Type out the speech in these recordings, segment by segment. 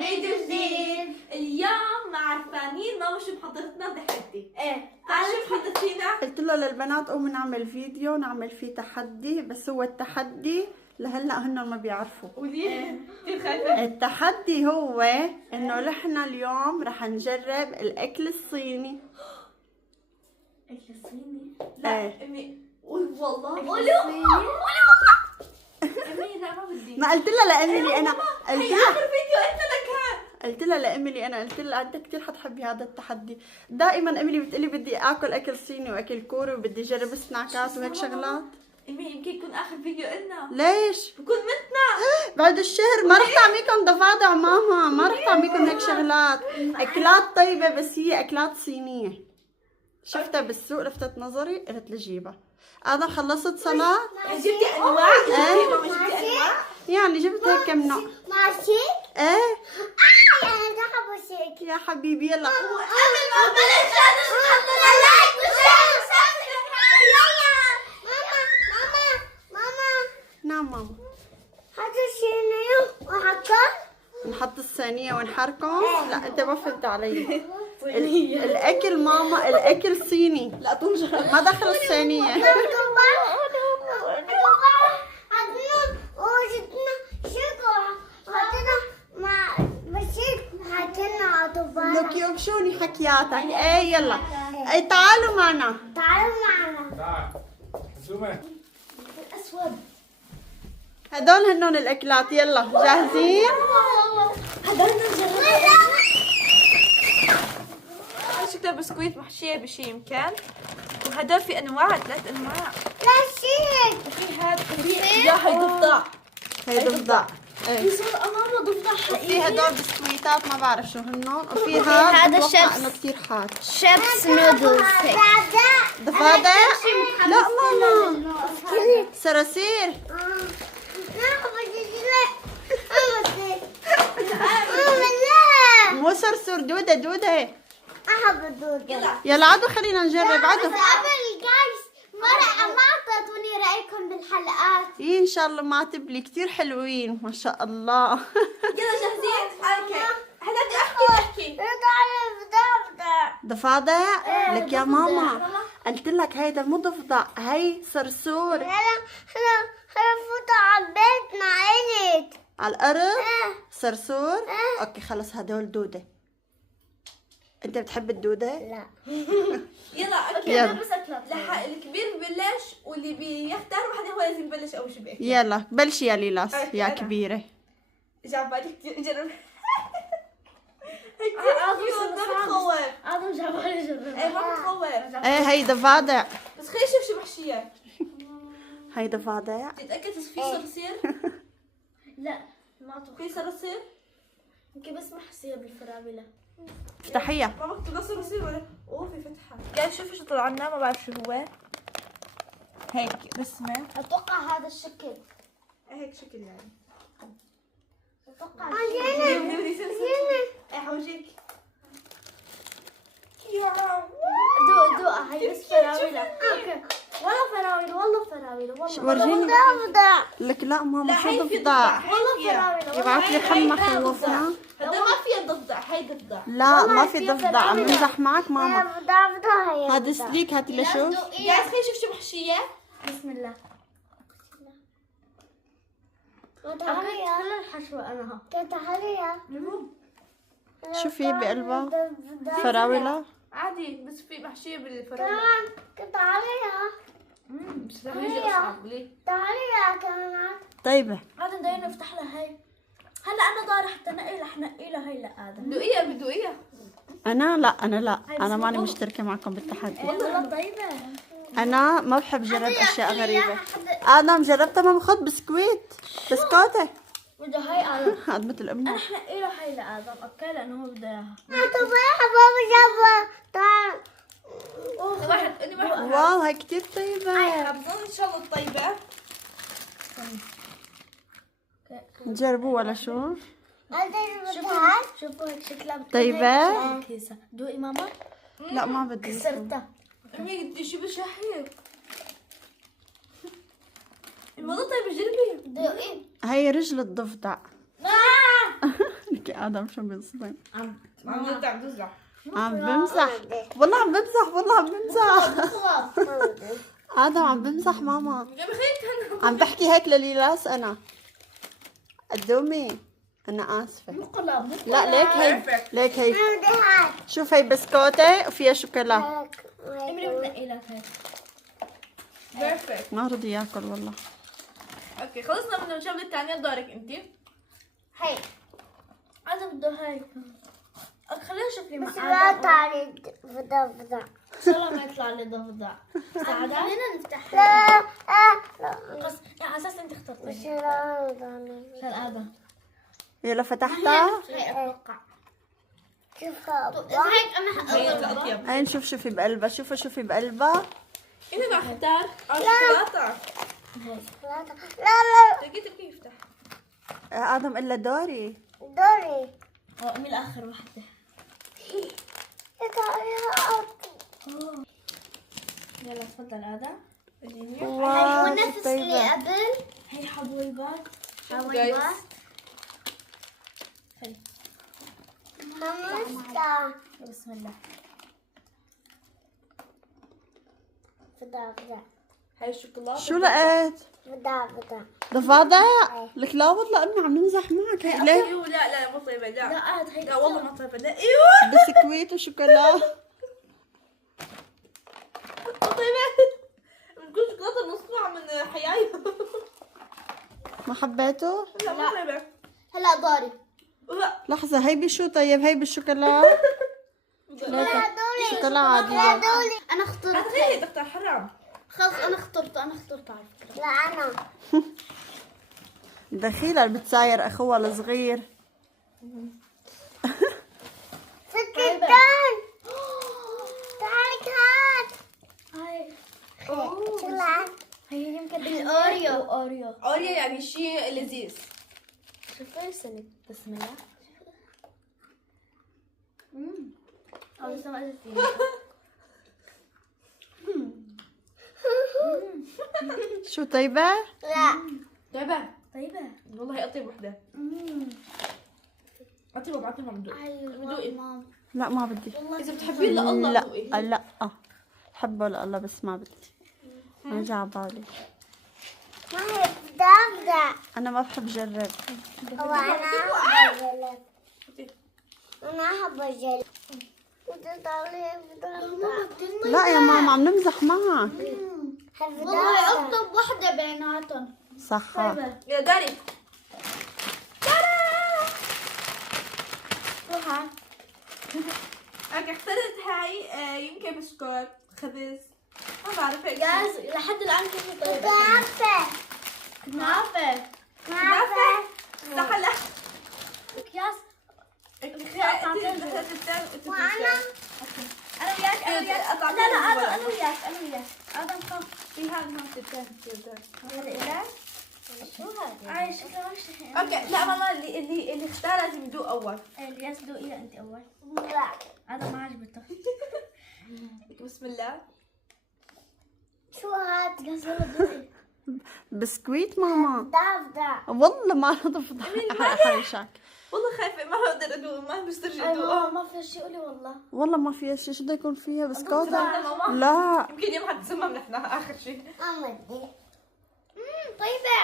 فيديو جديد. اليوم ما عرفانين ماما شو محضرتنا تحدي. شو محضرتينا؟ قلت له للبنات قوموا نعمل فيديو نعمل فيه تحدي، بس هو التحدي لهلا هن ما بيعرفوا. وليه؟ كثير خايفة. التحدي هو انه نحن اليوم رح نجرب الاكل الصيني. اكل صيني؟ ايه. لا امي والله أكل صيني؟ امي لا ما بدي. ما قلت لها لإيميلي انا قلت هي لها اخر فيديو قلت لك هاد. قلت لها لإيميلي انا قلت لها انت كثير حتحبي هذا التحدي. دائما إيميلي بتقلي بدي اكل اكل صيني واكل كوري وبدي اجرب سناكات وهيك شغلات. امي يمكن يكون اخر فيديو قلنا. ليش؟ بكون متنا. بعد الشهر ما رح تعميكم ضفادع ماما، ما رح تعميكم هيك شغلات. اكلات طيبه بس هي اكلات صينيه. شفتها بالسوق لفتت نظري قلت لجيبها. انا خلصت صلاه. جبتي انواع؟ جبتي ماما جبتي انواع؟ يعني جبت هيك كم نوع. ماشي؟ ايه يعني تحب الشيك. يا حبيبي يلا. قبل ما بلش هذا لايك وشير وسبسكرايب. ماما نعم ماما. هذا الشيء وحطه. نحط الصينية ونحركم؟ لا انت ما فهمت علي. الاكل ماما الاكل صيني. لا تنجر. ما دخل الصينية. لك يوبشوني حكياتك. ايه يلا. ايه تعالوا معنا. تعالوا معنا. تعال زومة. الأسود. هدول هنون الاكلات. يلا جاهزين؟ هذول نجرب. شكلها بسكويت محشية بشي يمكن. وهدول في انواع 3 انواع. لا شيك. في هاد يا هي ضفدع. هي ضفدع. ايه. يصير أمامه ضفدع في حقيقي. هدول بسكويتات ما بعرف شو هنون، وفي هذا هذا بتوقع الشيبس. انه كثير حاد. شيبس نودلز هيك. ضفادع؟ لا ماما. صراصير. مو صرصور، دودة دودة. أحب الدودة. يلا عدوا خلينا نجرب عدوا. قبل جايز ما أعطيتوني رأيكم بالحلقات. إيه ان شاء الله ما تبلي كثير حلوين ما شاء الله. يلا جاهزين؟ اوكي. هلا بدي احكي. ضفادع؟ لك يا ماما قلت لك هيدا مو ضفدع، هي صرصور. هلا فوتوا على البيت مع عيلت. على الارض؟ صرصور؟ اوكي خلص هدول دودة. انت بتحب الدودة؟ لا. يلا اوكي. يلا. بس أكلات. الكبير ببلش واللي بيختار واحد هو لازم يبلش اول شيء بياكل. يلا بلشي يا ليلاس أوكي، يا أنا. كبيرة. جاب بالي كثير جرب. كثير ما بتخوف. هذا مش عبالي ايه ما بتخوف. ايه هي ضفادع. بس خلينا نشوف شو محشية. هي ضفادع. تتأكد في صراصير؟ لا ما أعطوك. في صراصير؟ يمكن بس محسية بالفراولة. افتحيها. ما بكتب صراصير ولا؟ اوه في فتحة. قاعد شوفي شو طلع لنا ما بعرف شو هو. هيك رسمة. أتوقع هذا الشكل. هيك شكل يعني. أتوقع ايه حوجيك. دوق هاي بس فراولة. اوكي. والله فراولة ورجيني. ضفدع. لك لا ماما لا شو هي في ضفدع؟ والله فراولة. يبعث لي حمى خوفنا. هذا ما فيها ضفدع هي ضفدع. لا ما في ضفدع، عم نمزح معك ماما. ضفدع هي. هذا سليك هاتي لشوف. قاعد خلينا نشوف شو محشية. بسم الله. تعالي كل الحشوة أنا تعالي. شو في بقلبها؟ فراولة. عادي بس في محشية بالفراولة. تعالي بس رح يجي اصعب ليه؟ تعالي يا كمان. طيبة. هذا بدنا نفتح لها هاي. هلا أنا ضايرة حتى نقي لها هاي لآدم. دوقيها بدوقيها. أنا ماني مشتركة معكم بالتحدي. والله طيبة. أنا ما بحب جرب أشياء غريبة. أنا جربتها ماما خد بسكويت بسكوتة. بده هاي آدم. هاد مثل أمه. أنا حنقي له هاي لآدم أوكي لأنه هو بده إياها. تعال. واحد اني واحد. واو هاي كتير طيبة. بظن ان شاء الله طيبة. نجربوا ولا شو؟ شوفوا هيك شكلها طيبة؟ كيسة. دوقي ماما. لا ما بدي. كسرتها. امي بدي شو بشهي. الموضوع طيب جربي. دوقي. هاي رجل الضفدع. لك ادم شو بيصبن؟ عم نرجع بتزرع. عم بمزح والله، عم بمزح والله، عم بمزح. ادم عم بمزح ماما، عم بحكي هيك لليلاس انا. قدومي انا اسفه. لا ليك هي، ليك هي. شوف هي بسكوتة وفيها شوكولا. امري بتنقي لك هيك. بيرفكت. ما رضي ياكل والله. اوكي خلصنا من الجولة الثانية، دورك انت. هي انا بده هيك. خلينا نشوف لي بس لا تعالي فضا ان شاء الله ما يطلع لي ضفدع. سعادة خلينا نفتح. لا بس على اساس انت اخترتي مش راضي عشان ادم. يلا فتحتها. هي اتوقع. كيف اذا هيك انا هي حقرب. الأطيب. هاي نشوف شو في بقلبها، شوفوا شو في بقلبها. انا رح اختار شوكولاتة. لا تبكي يفتح. ادم الا دوري. دوري من الاخر وحده. يلا تفضل ادم. واو ونفس شو اللي طيبة. قبل هي حبويبات. حبيبات خلي. خمسة بسم الله. فضا فضا هاي الشوكولاتة. شو لقيت؟ فضا فضا ضفادع؟ لك لا والله امي عم نمزح معك هيك ليه؟ ايوه لا مو طيبة لا. لا هي لا والله ما طيبة لا. ايوه بسكويت وشوكولا. مو طيبة. بتكون شوكولاتة مصنوعة من حيايا. ما حبيته؟ لا مو طيبة. هلا دوري. لا لحظة هي بشو طيب؟ هي بالشوكولا؟ شوكولا عادية. انا اخترت. هي دكتور حرام. خلص انا اخترته على فكرة. لا أنا دخيلة اللي بتساير اخوها الصغير. فتي تعال هات هاي شو العب هي يمكن بالاوريو. اوريو. اوريا يعني شيء لذيذ. شوفي سنة. بسم الله. أو لسه ما قلتي. شو طيبة؟ لا طيبة. طيبة. والله هي اطيب وحدة. اطيب وابعث لهم ندوق. دوقي. مام. لا ما بدي. اذا بتحبيه لله لا دوقي. لا بحبه لله بس ما بدي. ما جا بالي. ما هي فضا فضا انا ما بحب جرب. وأنا أحب أجرب وتطلعي فضا فضا لا يا ماما عم نمزح معك. والله اطلب وحدة بيناتهم. صح. يا داري. روحا. اوكي اخترت هاي يمكن بسكوت خبز ما بعرف هيك. جاز لحد الآن كيف طيبة. كنافة كنافة. كنافة صح لا. أكياس. وأنا أنا وياك أنا وياك. لا لا أنا وياك أنا وياك. آدم خاف. في هذا ما تتاكل. هذا إله. شو هذا؟ عايش شكله مش حلو. اوكي لا ماما اللي اختار لازم يدوق اول. الياس دوقيها أنت أول. لا هذا ما عجبته. بسم الله. شو هاد جاز يلا دوقي. بسكويت ماما. فضا فضا والله ما رضى حرشك. والله خايفة ما بقدر ادوق ما بسترجع ادوق. ما في شيء قولي والله. والله ما فيها شيء. شو بده يكون فيها بسكوت؟ ماما. لا يمكن يوم حتسمم نحن اخر شيء. أمدي طيبة.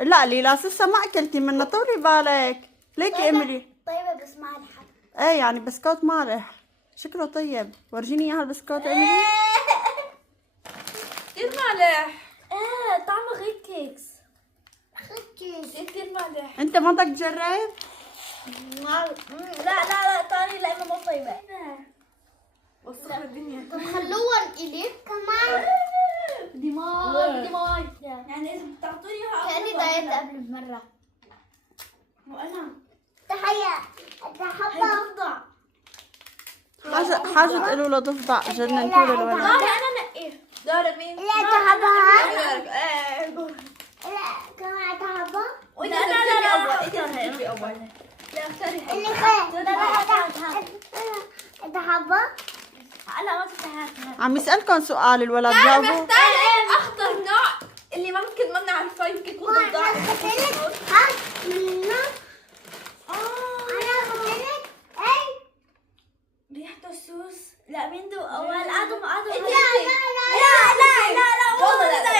لا ليلا لسه ما اكلتي منها طولي بالك. ليكي امري. طيبة بس ما الحق. ايه يعني بسكوت مالح شكله طيب. ورجيني اياها البسكوت امري. كثير مالح. طعمه غير كيكس. كثير مالح. انت ما بدك تجرب؟ لا تاني لأنه مو طيبة. وسخ الدنيا. طب خلوها إلي كمان دماغ. يعني إذا بتعطوني إياها كأني دايت قبل بمرة. وأنا تحية تحبه ضفدع. حاجة تقولوا له ضفدع جننتوا له الولد. أنا نقيه. دور مين؟ لا تحبها لا كمان تحبه وانت لا تجيبي اول. لا اختاري هاي. اللي تحبه لا ما تفتحها. عم يسألكم سؤال الولد جاوبوا. اختار اخطر نوع اللي ممكن ما بنعرفه يمكن يكون قلتلك حط من النص. انا قلتلك اي ريحته سوس. لا مين دو اول ادم لا لا والله لا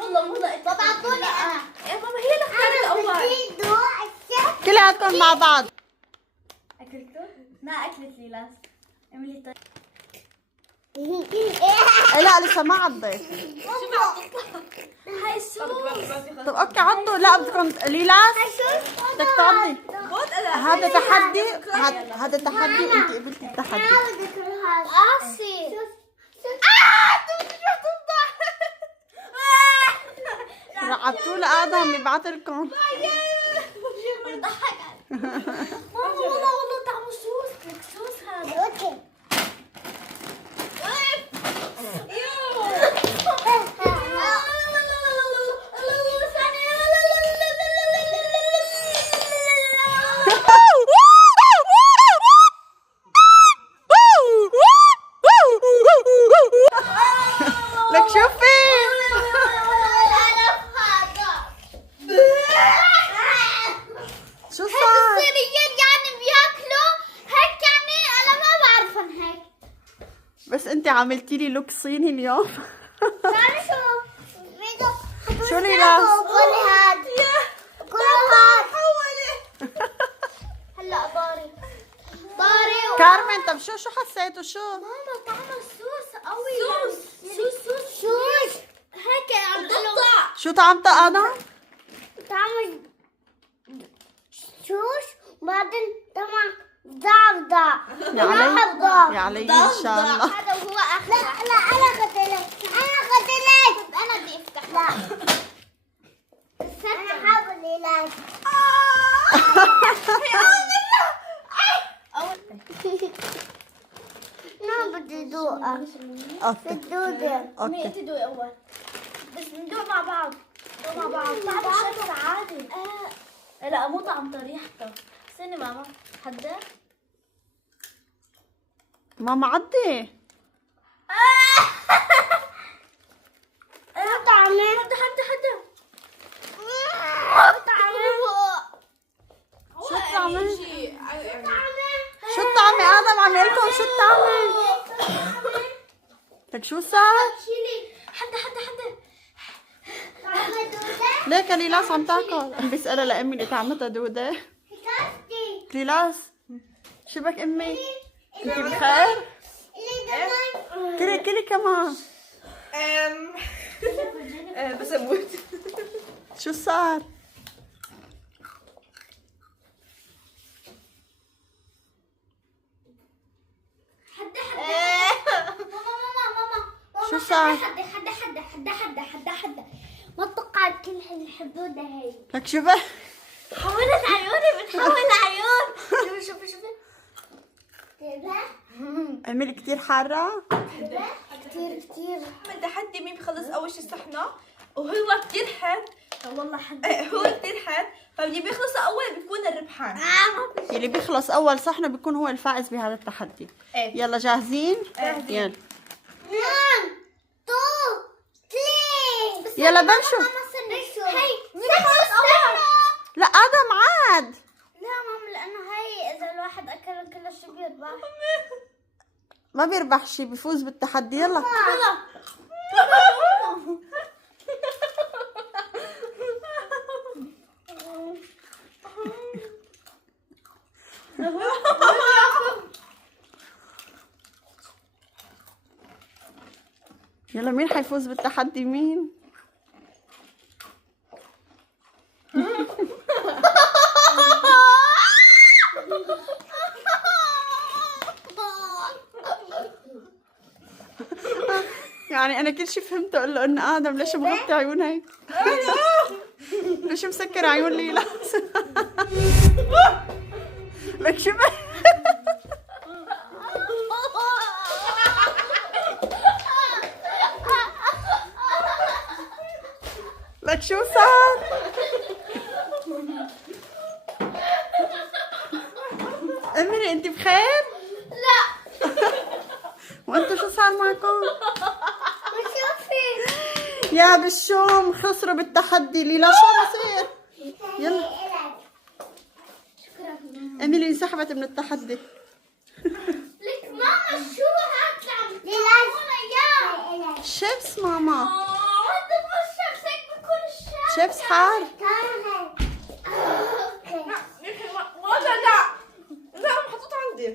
والله طب اعطوني انا. يا ماما هي اللي اختارت اول. بدي ضوء الشمس. كلياتكم مع بعض. اكلته؟ ما اكلت ليلاس. اعملي طيب. إيه لا لسه ما عضيت. هاي سوس. طب اوكي عضوا. لا بدكم ليلاس بدك تعضي. هذا تحدي. هذا تحدي وانت قبلتي التحدي. انا بدي كلها عصي. رعبتوا لآدم يبعث لكم. بضحك ماما والله طعمه سوس. لك سوس هذا. اوكي. لك شوفي شو صار. الصينيين يعني بياكلوا هيك يعني انا ما بعرفهم هيك. بس انت عملتي لي لوك صيني اليوم. تعالي شو ليلاس؟ قولي هاد. قولي هاد. هلا طاري. كارمن طب شو حسيتوا شو؟ ماما طعمه سوس قوي. سوس شوش هيك عم قطع. شو طعمته آدم؟ تعمل شوش وبعدين طبعا ضعضع. يا علي ضعضع. يا علي ان شاء الله. هذا هو اخر. لا انا قتلت. انا بدي افتح. لا انا حاول علاج. انا بدي ادوقها. اوكي الدودة. مين اوكي تدوي اول؟ بس ندوق مع بعض. طعمه شكل عادي. لا مو طعم ريحته. استني ماما. حدا؟ ماما عضي. طعمه. حدا. شو الطعمة؟ شو الطعمة آدم عم يقولكم شو الطعمة؟ لك شو صار؟ حدا. طعمه دودة. ليك ليلاس عم تاكل. عم بيسألها لأمي اللي طعمتها دودة. حكاستي. ليلاس شو بك أمي؟ انت بخير؟ اللي كمان. كلي كمان. بس اموت. شو صار؟ شو صار؟ حدا ما اتوقع كل الحدود هي. لك شو بك؟ حولت عيوني. بتحول عيون. شوفي. تبع أمي كتير حارة؟ كتير. من تحدي مين بخلص اول شي صحنه وهو كتير حاد. والله حدا. هو كتير حاد فاللي بيخلص اول بيكون الربحان. اللي بيخلص أول صحنة بيكون هو الفائز بهذا التحدي. ايه يلا جاهزين؟ جاهزين. يلا 1 2 3. يلا بلشوا. هي لا آدم عاد. لا ماما لانه هي اذا الواحد اكل كل شيء بيربح. ما بيربح شي بيفوز بالتحدي. يلا يلا مين حيفوز بالتحدي مين؟ يعني أنا كل شي فهمته أقول له إن آدم ليش مغطي عيون هيك؟ ليش مسكر عيون ليلى؟ لك شو لك شو صار؟ أميري أنت بخير؟ لا وأنتوا شو صار معكم؟ شوفي يا بالشوم خسروا بالتحدي. ليلى شو بصير؟ يلا شكرا. ايميلي انسحبت من التحدي. لك ماما شو هطلع ليلى اياه؟ شيبس ماما. هذا مش شمس هيك بكون الشمس. شيبس حار. ولا لا محطوط عندي.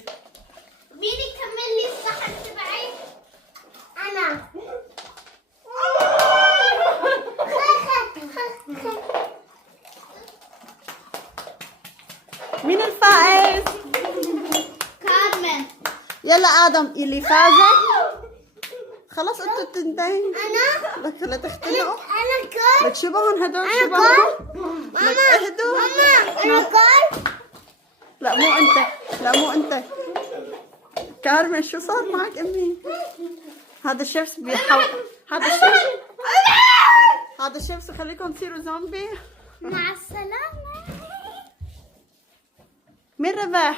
مين يكمل لي الصحن تبعي؟ انا مين الفائز؟ كارمن. يلا ادم اللي فازت. خلاص انتوا التنتين. انا لك لا تختلقوا. انا كل لك شبهن هدول انا شبهن. لك اهدوا. ماما انا كل لا مو انت. لا مو انت. كارمن شو صار معك امي؟ هذا الشيبس بيحاول. هذا الشيبس يخليكم تصيروا زومبي. مع السلامة. مين ربح؟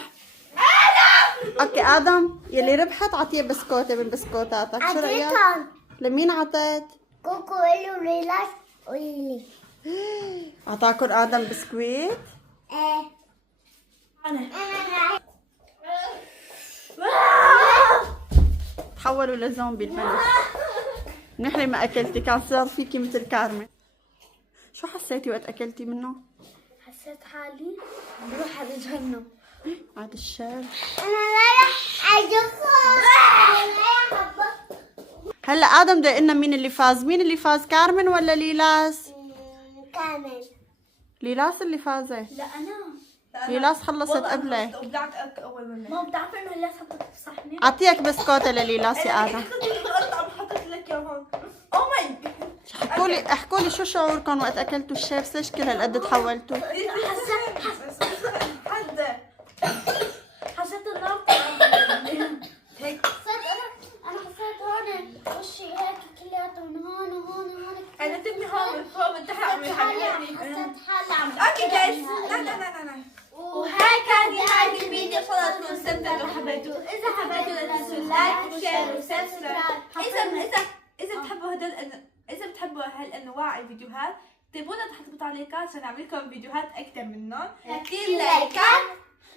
اوكي ادم يلي ربحت عطيه بسكوته من بسكوتاتك. شو رايك؟ عطيتهم لمين عطيت؟ كوكو إلي وليلاس وإلي. عطاكم ادم بسكويت. ايه انا تحولوا لزومبي البلد. نحلي ما اكلتي كان صار فيكي مثل كارمن. شو حسيتي وقت اكلتي منه؟ حسيت حالي بروح على جهنم. عاد الشر. انا لا اجوكم هلا ادم بده لنا مين اللي فاز. مين اللي فاز كارمن ولا ليلاس؟ كامل. ليلاس اللي فازت. لا انا ليلاس خلصت قبلك. وبلعت اول مني. ما بتعرف انه هلا حطيت في صحني. اعطيك بسكوته لليلاس يا ادم. عم حطيت لك اياه هون. او ماي احكوا لي شو شعوركم وقت اكلتوا الشيبس؟ ليش كل هالقد تحولتوا؟ حسيت النار طلعت. هيك انا حسيت هون وشي هيك كلياته من هون وهون وهون. انا تبني هون فوق من تحت عم يحرقني. حسيت حالي عم اوكي جايز لا وهيك هذه الفيديو ان شاء الله تكونوا استمتعتوا وحبيتوه. اذا حبيتوا لا تنسوا لايك وشير وسبسكرايب. اذا بتحبوا هالانواع الفيديوهات اكتبونا تحت بالتعليقات عشان نعمل لكم فيديوهات اكثر منهم. كتير لايكات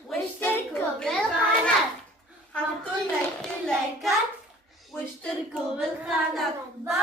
واشتركوا بالقناة. حطوا لنا كثير لايكات واشتركوا بالقناه. باي.